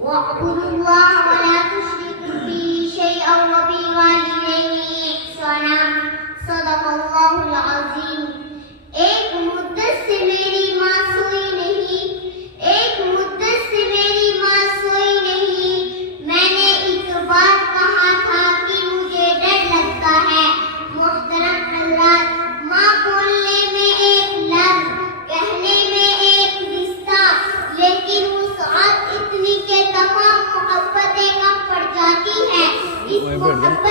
واعبدوا الله ولا تشركوا به شيئا وبالوالدين إحسانا صدق الله العظيم. ایک مدت سے میری ماں سوئی نہیں، ایک مدت سے میری ماں سوئی نہیں. میں نے ایک بات کہا تھا کہ مجھے ڈر لگتا ہے. محترم حضرات، ماں بولنے میں ایک لفظ، کہنے میں ایک رشتہ، لیکن وسعت اتنی کہ تمام محبتیں کم پڑ جاتی ہیں. اس محبت